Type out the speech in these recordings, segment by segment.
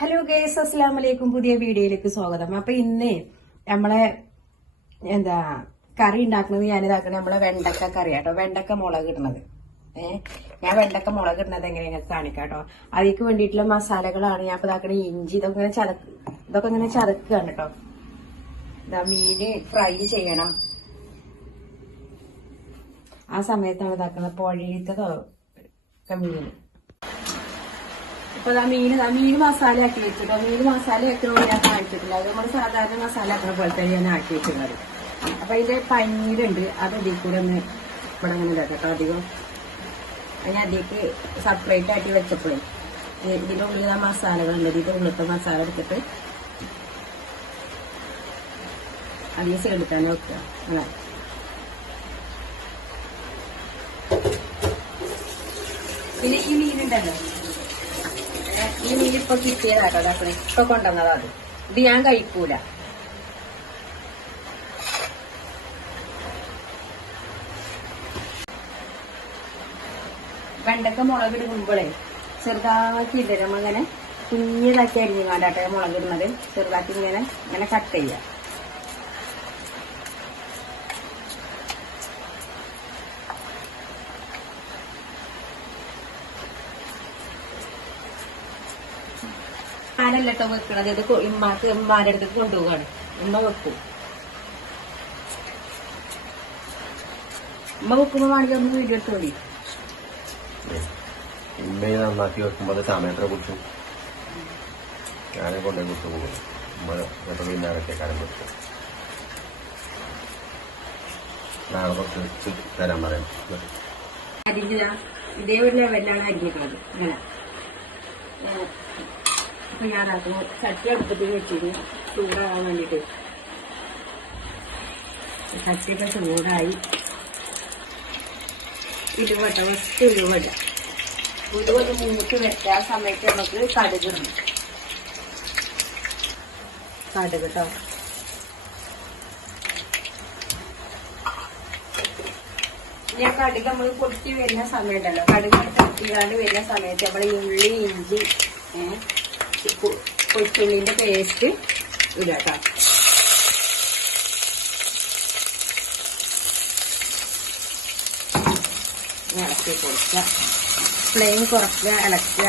Hello guys, അസ്സലാമു അലൈക്കും. പുതിയ വീഡിയോയിലേക്ക് സ്വാഗതം. അപ്പൊ ഇന്ന് നമ്മളെ കറി ഉണ്ടാക്കുന്നത് ഞാനിതാക്കണ നമ്മളെ വെണ്ടക്ക കറി കേട്ടോ. വെണ്ടക്ക മുളക് ഇടുന്നത്. ഞാൻ വെണ്ടക്ക മുളക് ഇടുന്നത് എങ്ങനെയാ കാണിക്കാം കേട്ടോ. അതിലേക്ക് വേണ്ടിയിട്ടുള്ള മസാലകളാണ് ഞാൻ ഇപ്പൊ ഇതാക്കണ. ഇഞ്ചി ഇതൊക്കെ ഇങ്ങനെ ചതക്കുകയാണ് കേട്ടോ. മീന് ഫ്രൈ ചെയ്യണം. ആ സമയത്താണ് ഇതാക്കുന്നത് പുഴയിലത്തതോ മീൻ. ഇപ്പൊ മീൻ മസാല ആക്കി വെച്ചിട്ടോ. മീൻ മസാല ആക്കണോ ഞാൻ കാണിച്ചിട്ടില്ല. അത് നമ്മൾ സാധാരണ മസാല ആക്കണ പോലെ തന്നെ ഞാൻ ആക്കി വെച്ചിട്ടുള്ളത്. അപ്പൊ അതിന്റെ പനീരുണ്ട്, അത് അതിൽ കൂടെ ഒന്ന് ഇവിടെ അങ്ങനെ ഇതാക്കട്ടോ. അധികം അതിന് അതിലേക്ക് സെപ്പറേറ്റ് ആക്കി വെച്ചപ്പോഴേ ഇതിന്റെ ഉള്ളിൽ ആ മസാലകളുണ്ട്. ഇതിന്റെ ഉള്ളിലത്തെ മസാല എടുത്തിട്ട് അതിൽ സൈഡിൽ തന്നെ വെക്കുക. അങ്ങനെ പിന്നെ ഈ മീനുണ്ടല്ലോ, ഈ മീൻ ഇപ്പൊ കിട്ടിയതാട്ടോ. അതാക്കണേ ഇപ്പൊ കൊണ്ടുവന്നതാ. ഇത് ഞാൻ കഴിക്കൂല. വെണ്ടക്ക മുളക് ഇടുമ്പോഴേ ചെറുതാക്കി ഇല്ല, നമ്മങ്ങനെ കുഞ്ഞിതാക്കി അരിഞ്ഞാണ്ടാട്ടെ മുളക് ഇടുന്നത്. ചെറുതാക്കി ഇങ്ങനെ കട്ട് ചെയ്യാം. ഞാനല്ലോ വെക്കണത്. ഇത് ഉമ്മാന്റെ അടുത്ത് കൊണ്ടുപോകാണ്. ഉമ്മ വെക്കും. ഉമ്മ വെക്കുമ്പോ വേണമെങ്കിൽ ഒന്ന് വീഡിയോ എടുത്ത് മതി. ഉമ്മയെ നന്നാക്കി വെക്കുമ്പോൾ സമയത്തിനെ കുറിച്ചും ഞാനെ കൊണ്ടേ കുറിച്ച് പോകും. ഉമ്മ പിന്നാലൊക്കെ കാര്യം വെക്കും. നാളെ കുറച്ച് വെച്ച് തരാൻ പറയാം. അരിഞ്ഞതാ ഇതേ ഒരു ലെവലിലാണ് അരിഞ്ഞിട്ടുള്ളത്. അങ്ങനെ അപ്പൊ ഞാനാക്കുന്നു. ചട്ടി അടുപ്പത്തിൽ വെച്ചിട്ട് ചൂടാകാൻ വേണ്ടിട്ട്. ചട്ടിയൊക്കെ ചൂടായി. ഉലുവട്ട ഫസ്റ്റ് ഉലുവട മൂത്ത് വെച്ച സമയത്ത് നമുക്ക് കടുകിടണം. കടുക് കേട്ടോ. ഞാൻ കടുക് നമ്മൾ പൊട്ടി വരുന്ന സമയമുണ്ടല്ലോ, കടുക് തട്ടിക്കാണ്ട് വരുന്ന സമയത്ത് നമ്മൾ ഉള്ളി, ഇഞ്ചി, കൊച്ചുള്ളിന്റെ പേസ്റ്റ് ഇടാട്ടോ. ഇളക്കി കൊടുക്കുക. ഫ്ലെയിം കുറക്കുക, ഇളക്കുക.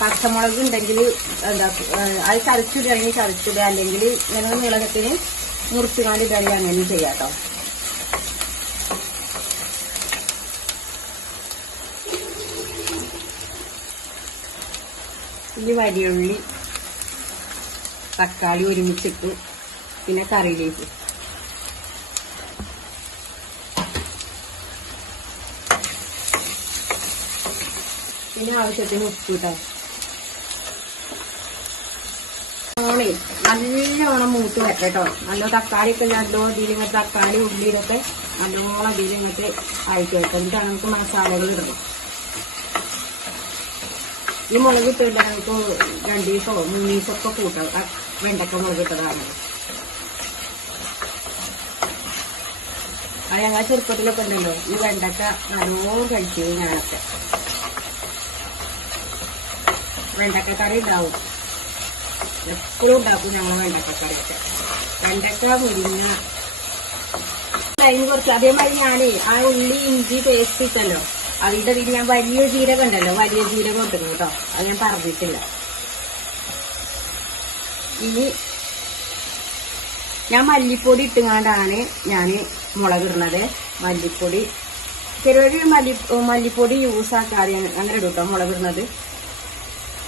പച്ചമുളക് ഉണ്ടെങ്കിൽ അത് ചതച്ചിടുകയാണെങ്കിൽ ചതച്ചിടുക, അല്ലെങ്കിൽ ഇങ്ങനെ നീളകത്തിന് മുറിച്ചുകാണ്ട് ഇടുകയാണെങ്കിൽ അങ്ങനെ ചെയ്യാട്ടോ. ഇനി വലിയുള്ളി, തക്കാളി ഒരുമിച്ചിട്ട്, പിന്നെ കറി ലീഫ്, പിന്നെ ആവശ്യത്തിന് ഉപ്പ് കേട്ടോ. നല്ലോണം മൂത്ത് വെക്കട്ടോ. നല്ല തക്കാളി ഒക്കെ നല്ലോ ഇതിലിങ്ങോട്ട് തക്കാളി ഉള്ളി ഇതൊക്കെ നല്ലോണം ഇതിലിങ്ങോട്ട് അയച്ചു വെക്കാം. എന്നിട്ടാണ് നമുക്ക് മസാലകൾ ഇടുന്നത്. ഈ മുളക് ഇട്ടില്ല നമുക്ക് 2 ദിവസമോ 3 ദിവസമൊക്കെ കൂട്ടാം. വെണ്ടക്ക മുളക് ഇട്ടതാണ്. അത് ഞങ്ങൾ ചെറുപ്പത്തിലൊക്കെ ഉണ്ടല്ലോ ഈ വെണ്ടക്ക നല്ലോണം കഴിച്ചത്. ഞാനൊക്കെ വെണ്ടക്കക്കറി ഉണ്ടാവും, എപ്പോഴും ഉണ്ടാക്കും ഞങ്ങൾ വെണ്ടക്കക്കറിയൊക്കെ. വെണ്ടക്ക മുരിങ്ങ അതിന് കുറച്ച്. അതേമാതിരി ഞാനേ ആ ഉള്ളി ഇഞ്ചി പേസ്റ്റ് ഇട്ടല്ലോ, അതിന്റെ ഇതിൽ ഞാൻ വലിയ ജീരകം ഉണ്ടല്ലോ, വലിയ ജീരകം ഇട്ടിരുന്നു കേട്ടോ. അത് ഞാൻ പറഞ്ഞിട്ടില്ല. ഇനി ഞാൻ മല്ലിപ്പൊടി ഇട്ടുകൊണ്ടാണ് ഞാൻ മുളക് ഇടുന്നത്. മല്ലിപ്പൊടി ചെറിയൊരു മല്ലിപ്പൊടി യൂസ് ആക്കാതെ അങ്ങനെ ഇടും കേട്ടോ മുളക് ഇടുന്നത്.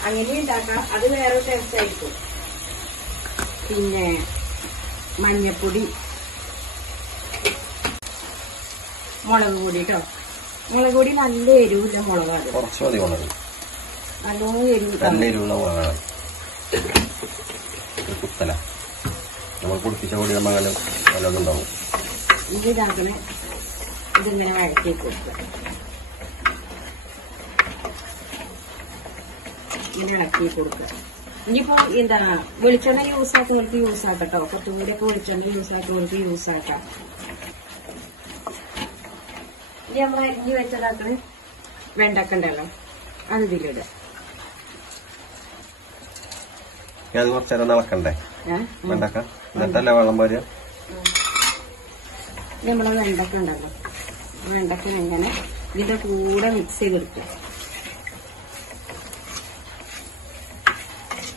അങ്ങനെ ഉണ്ടാക്കാം, അത് വേറെ ടേസ്റ്റ് ആയിരിക്കും. പിന്നെ മഞ്ഞപ്പൊടി, മുളക് പൊടി കേട്ടോ. മുളക് പൊടി നല്ല എരിവില്ല മുളകാണ്. കുറച്ച് മതി മുളക്. നല്ലോണം നല്ല എരിവുള്ള മുളകാണ്. കുത്തല നമ്മൾ കുടിപ്പിച്ച പൊടി നമ്മൾ നല്ലതും ഉണ്ടാവും. ഇത് ഇതാക്കണേ. ഇതിങ്ങനെ വഴറ്റി കൊടുക്കുക. ഇങ്ങനെ ഇളക്കി കൊടുക്കുക. ഇനിയിപ്പോ വെളിച്ചെണ്ണ യൂസ് ആക്കുന്നവർക്ക് യൂസ് ആക്കട്ടോ. കുറച്ചും കൂടി ഒക്കെ വെളിച്ചെണ്ണ യൂസ് ആക്കുന്നവർക്ക് യൂസ് ആക്കാം. ഇനി നമ്മൾ അരിഞ്ഞ് വെച്ചതാക്കണേ വെണ്ടക്ക ഉണ്ടല്ലോ, അത് ഇതിലിടുക. ഞാൻ കുറച്ചേരം നടക്കണ്ടേ വെണ്ടക്ക എന്നിട്ടല്ലേ വെള്ളം പോരുക. നമ്മളെ വെണ്ടക്ക ഉണ്ടല്ലോ, വെണ്ടക്ക എങ്ങനെ ഇതിന്റെ കൂടെ മിക്സ് ചെയ്തെടുക്കും.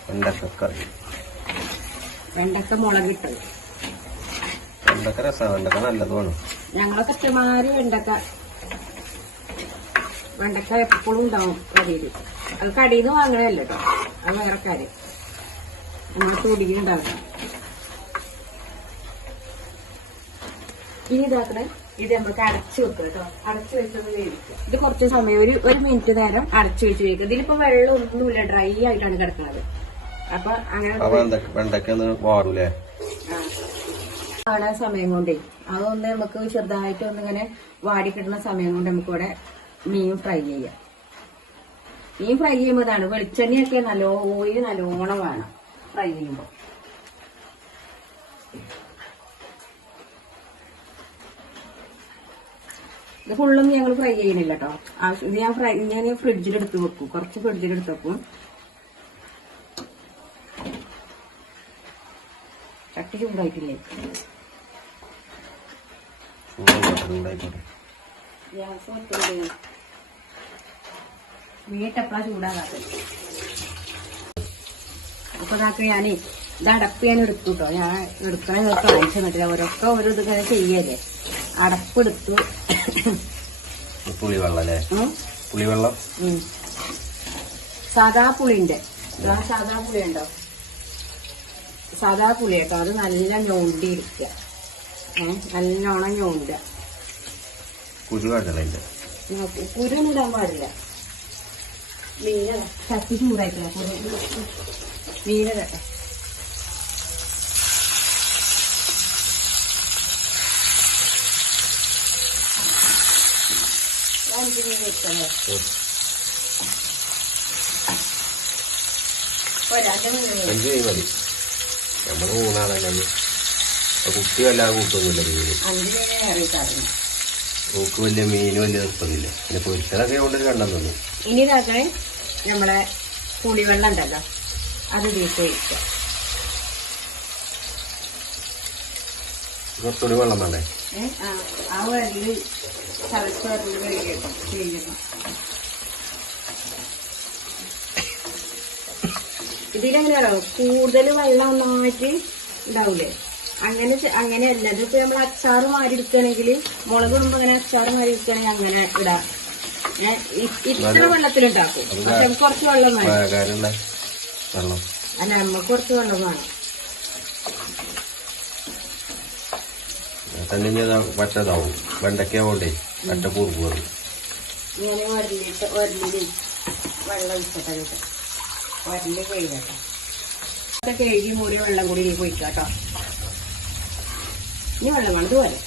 വെണ്ടക്കറി, വെണ്ടക്ക മുളകിട്ടത്. വെണ്ടക്ക രസമാണ്, വെണ്ടക്ക നല്ലതുമാണ്. ഞങ്ങളൊക്കെ ഇഷ്ടമാതിരി വെണ്ടക്ക എപ്പോഴും ഉണ്ടാവും കടയില്. അത് കടയിൽ നിന്ന് വാങ്ങണല്ലോ കേട്ടോ, അത് വേറെ കാര്യം. നമ്മൾ തുടിക്കുന്നുണ്ടാവില്ല. ഇനി ഇതാക്കണേ, ഇത് നമുക്ക് അടച്ചു വെക്കുക കേട്ടോ. അടച്ചു വെച്ചൊന്ന് വേവിക്കുക. ഇത് കുറച്ച് സമയം ഒരു മിനിറ്റ് നേരം അടച്ചു വെച്ച് വേവിക്കുക. ഇതിലിപ്പോ വെള്ളം ഒന്നുമില്ല, ഡ്രൈ ആയിട്ടാണ് കിടക്കുന്നത്. അപ്പൊ അങ്ങനെ വെണ്ടക്ക വാടൂലേ ആടാൻ സമയം കൊണ്ടേ അതൊന്ന് നമുക്ക് ചെറുതായിട്ട് ഒന്നിങ്ങനെ വാടി കിട്ടുന്ന സമയം കൊണ്ട് നമുക്ക് ഇവിടെ മീൻ ഫ്രൈ ചെയ്യാം. മീൻ ഫ്രൈ ചെയ്യുമ്പോൾ ഇതാണ് വെളിച്ചെണ്ണയൊക്കെ ഓയിൽ നല്ലോണം വേണം ഫ്രൈ ചെയ്യുമ്പോൾ. ഇത് ഫുള്ളും ഞങ്ങൾ ഫ്രൈ ചെയ്യുന്നില്ല കേട്ടോ. ഇത് ഞാൻ ഫ്രിഡ്ജിലെടുത്ത് വെക്കും, കുറച്ച് ഫ്രിഡ്ജിലെടുത്ത് വെക്കും. ചട്ടി ചൂടായിട്ടില്ലേ? മീട്ടപ്പളാ ചൂടാകാത്തത്. അപ്പൊ ഇതാക്കി ഞാനേ ഇത് അടപ്പ് ഞാൻ എടുത്തു കേട്ടോ. ഞാൻ എടുക്കണേ കാണിച്ചു തന്നിട്ടില്ല. ഓരോക്കെ ഓരോ ഇതിങ്ങനെ ചെയ്യല്ലേ. അടപ്പെടുത്തു. പുളിവെള്ളം, പുളിവെള്ളം സാധാ പുളിന്റെ സാധാ പുളി ഉണ്ടോ? സാധാ പുളി കേട്ടോ. അത് നല്ല ഞൊണ്ടിയിരിക്കുക, നല്ലോണം ഞൊണ്ട. കുരുന്ന് ഇടാൻ പാടില്ല. മീന ചട്ടി ചൂടായിട്ടില്ല. മീന കേട്ടെ. അഞ്ച് മീൻ വെച്ചല്ലേ? അഞ്ച് മീൻ മതി. നമ്മള് മൂന്നാളല്ലേ, കുട്ടി വല്ലാതെ കൂട്ടൊന്നുമില്ല മീന്. നോക്ക് വലിയ മീന് വലിയ നിർത്തുന്നില്ല. പിന്നെ പൊരിച്ചതൊക്കെ കൊണ്ടൊരു കണ്ടെന്ന് തോന്നുന്നു. ഇനി ഇതാക്കണേ നമ്മളെ പുളിവെള്ളം ഉണ്ടല്ലോ, അത് ഇതിലേക്ക് ഒഴിക്കാം. കുറച്ചുകൂടി വെള്ളം വേണ്ടേ? ആ വെള്ളിൽ ചതച്ച് കഴിക്കണം. ഇതിലെങ്ങനെയാണോ കൂടുതൽ വെള്ളം ഒന്നായിട്ട് ഉണ്ടാവൂലേ? അങ്ങനെയല്ല. ഇതിപ്പോ നമ്മൾ അച്ചാറ് മാറി എടുക്കുകയാണെങ്കിൽ, മുളക് ഇടുമ്പോ അങ്ങനെ അച്ചാറ് മാറി എടുക്കുകയാണെങ്കിൽ അങ്ങനെ ഇടാം. ഇത്ര വെള്ളത്തിലുണ്ടാക്കും. പക്ഷെ നമുക്ക് കുറച്ച് വെള്ളം വേണം. അല്ല, നമുക്ക് കുറച്ച് വെള്ളം വേണം. പറ്റതാവും വെണ്ടയ്ക്കാവോണ്ടേ പറ്റ കൂർക്കൂറി. ഇങ്ങനെ ഒരലില് വെള്ളം ഒഴിച്ചിട്ടാ കേട്ടോ. ഒരല് കഴുകട്ടോ. കഴുകി മൂടി വെള്ളം കൂടി നീ ഒഴിക്കാട്ടോ. ഇനി വെള്ളം വേണം. ഇതുപോലെ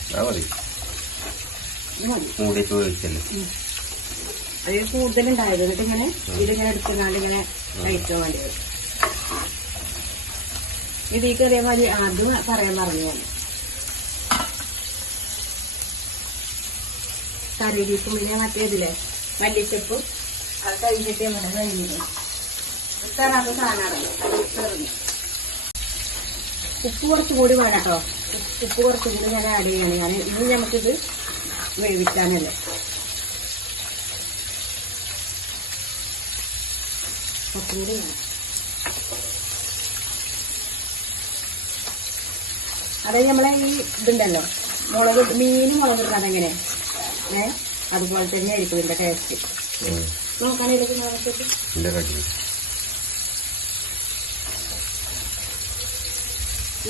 മൂടി ഒഴിച്ചല്ലേ. അതിൽ കൂടുതലുണ്ടായത്. എന്നിട്ട് ഇങ്ങനെ ഇതിങ്ങനെ എടുക്കുന്നാണ്ട് ഇങ്ങനെ കഴിക്കാൻ വേണ്ടി വരും. ഇതിലേക്ക് അതേമാതിരി അത് പറയാൻ പറഞ്ഞു വന്നു. കറിവേപ്പും പിന്നെ മറ്റേതില്ലേ മല്ലിച്ചപ്പ് അത് കഴിഞ്ഞിട്ട് അങ്ങനെ കഴിഞ്ഞിട്ട് ഇത്തറാത്ത സാധനമാണല്ലോ. ഉപ്പ് കുറച്ചുകൂടി വേണം കേട്ടോ. ഉപ്പ് കുറച്ചുകൂടി ഞാൻ ആഡ് ചെയ്യണം. ഞാൻ ഇനി നമുക്കിത് വേവിക്കാനല്ലേ. കുറച്ചുകൂടി വേണം. അതായത് നമ്മളെ ഈ ഇതുണ്ടല്ലോ മുളക്, മീനും മുളക് ഇട്ടാണ് എങ്ങനെ അതുപോലെ തന്നെ ആയിരിക്കും ഇതിന്റെ ടേസ്റ്റ്. നോക്കാനായിട്ട്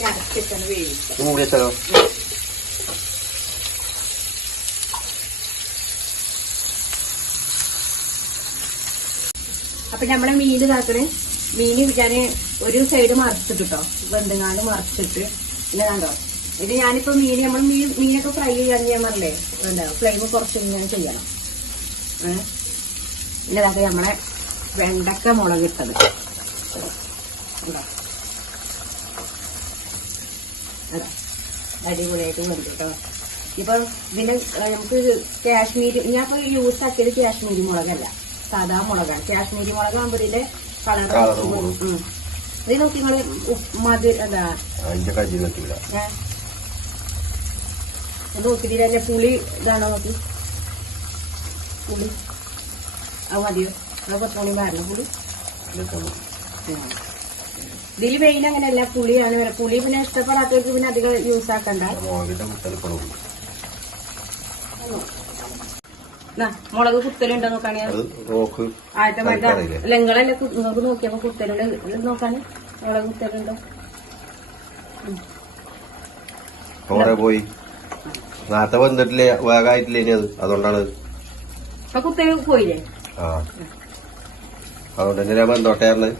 അടച്ചിട്ടാണ് വേവിച്ചത്. അപ്പൊ നമ്മളെ മീൻ ഇതാക്കണേ. മീൻ ഞാൻ ഒരു സൈഡ് മറിച്ചിട്ടോ, വെന്തങ്ങാണ്ട് മറിച്ചിട്ട് പിന്നെ കണ്ടോ. ഇത് ഞാനിപ്പോ നമ്മൾ മീനൊക്കെ ഫ്രൈ ചെയ്യാൻ ഞാൻ പറഞ്ഞില്ലേ, എന്താ ഫ്ലെയിം കുറച്ച് ഇങ്ങനെ ചെയ്യണം. പിന്നെ അതൊക്കെ നമ്മളെ വെണ്ടക്ക മുളകിട്ടത് അടിപൊളിയായിട്ട് വെന്തിട്ടോ. ഇപ്പൊ ഇതിന് നമുക്ക് കാശ്മീരി, ഞാൻ ഇപ്പൊ യൂസ് ആക്കിയത് കാശ്മീരി മുളകല്ല, സാധാ മുളകാണ്. കാശ്മീരി മുളകാകുമ്പോ ഇതിന്റെ കളർ ഇത് നോക്കി നിങ്ങള് മധുര എന്താ അതിന്റെ കജ്ജി വെക്കില്ല. നോക്കിട്ട് പുളി ഇതാണോ നോക്കി പുളി അത് മതിയോ അത് കുറച്ചുകൂടി മാറണം പുളി. ഇതിൽ വെയിൽ അങ്ങനെയല്ല പുളിയാണ് വരെ. പുളി പിന്നെ ഇഷ്ടപ്പെടാത്തവർക്ക് പിന്നെ അധികം യൂസ് ആക്കണ്ട. മുളക് കുത്തലുണ്ടോ നോക്കാണെങ്കിൽ ആദ്യത്തെ മഴ നിങ്ങളല്ലേ നിങ്ങൾക്ക് നോക്കിയപ്പോ കുത്തലുണ്ട് നോക്കാന് മുളക് കുത്തലുണ്ടോ പോയി നേരത്തെ വന്നിട്ടില്ലേ വേഗമായിട്ടില്ലേ അത് അതുകൊണ്ടാണ് അപ്പൊ കുത്തല് പോയില്ലേ. ആ അതുകൊണ്ട് തന്നെ ബന്ധോട്ടയായിരുന്നത്.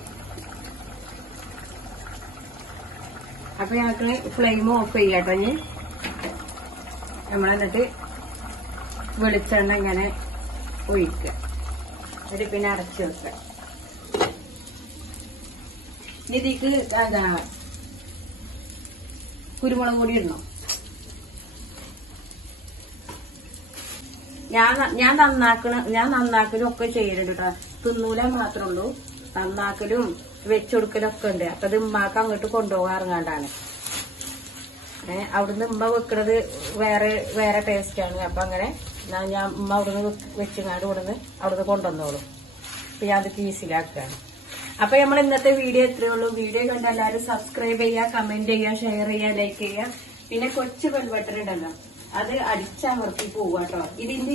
അപ്പൊ ഞങ്ങൾക്ക് ഫ്ലെയിം ഓഫ് ചെയ്യാട്ടോ. ഇനി നമ്മളെന്നിട്ട് വെളിച്ചെണ്ണ ഇങ്ങനെ ഒഴിക്കുക. എന്നിട്ട് പിന്നെ അടച്ചു വെക്കുക. ഇതിക്ക് എന്താ കുരുമുളക് പൊടി ഇടണോ? ഞാൻ നന്നാക്കലും ഒക്കെ ചെയ്യലുണ്ട് കേട്ടോ. തിന്നൂല മാത്രമേ ഉള്ളൂ, നന്നാക്കലും വെച്ചുകൊടുക്കലും ഒക്കെ ഉണ്ട്. അപ്പൊ ഇത് ഉമ്മാക്ക് അങ്ങോട്ട് കൊണ്ടുപോകാറുങ്ങാണ്ടാണ്. അവിടുന്ന് ഉമ്മ വെക്കണത് വേറെ ടേസ്റ്റാണ്. അപ്പൊ അങ്ങനെ ഞാൻ ഉമ്മ അവിടുന്ന് വെച്ചങ്ങാണ്ട് അവിടുന്ന് കൊണ്ടുവന്നോളും. അപ്പൊ ഞാൻ അത് കീസിലാക്കുകയാണ്. അപ്പൊ നമ്മൾ ഇന്നത്തെ വീഡിയോ എത്രയേ ഉള്ളൂ. വീഡിയോ കണ്ട എല്ലാവരും സബ്സ്ക്രൈബ് ചെയ്യുക, കമന്റ് ചെയ്യുക, ഷെയർ ചെയ്യുക, ലൈക്ക് ചെയ്യുക. പിന്നെ കൊച്ചു ബെൽ ബട്ടൺ ഉണ്ടല്ലോ അത് അടിച്ചമർത്തി പോവുക കേട്ടോ. ഇതിന്റെ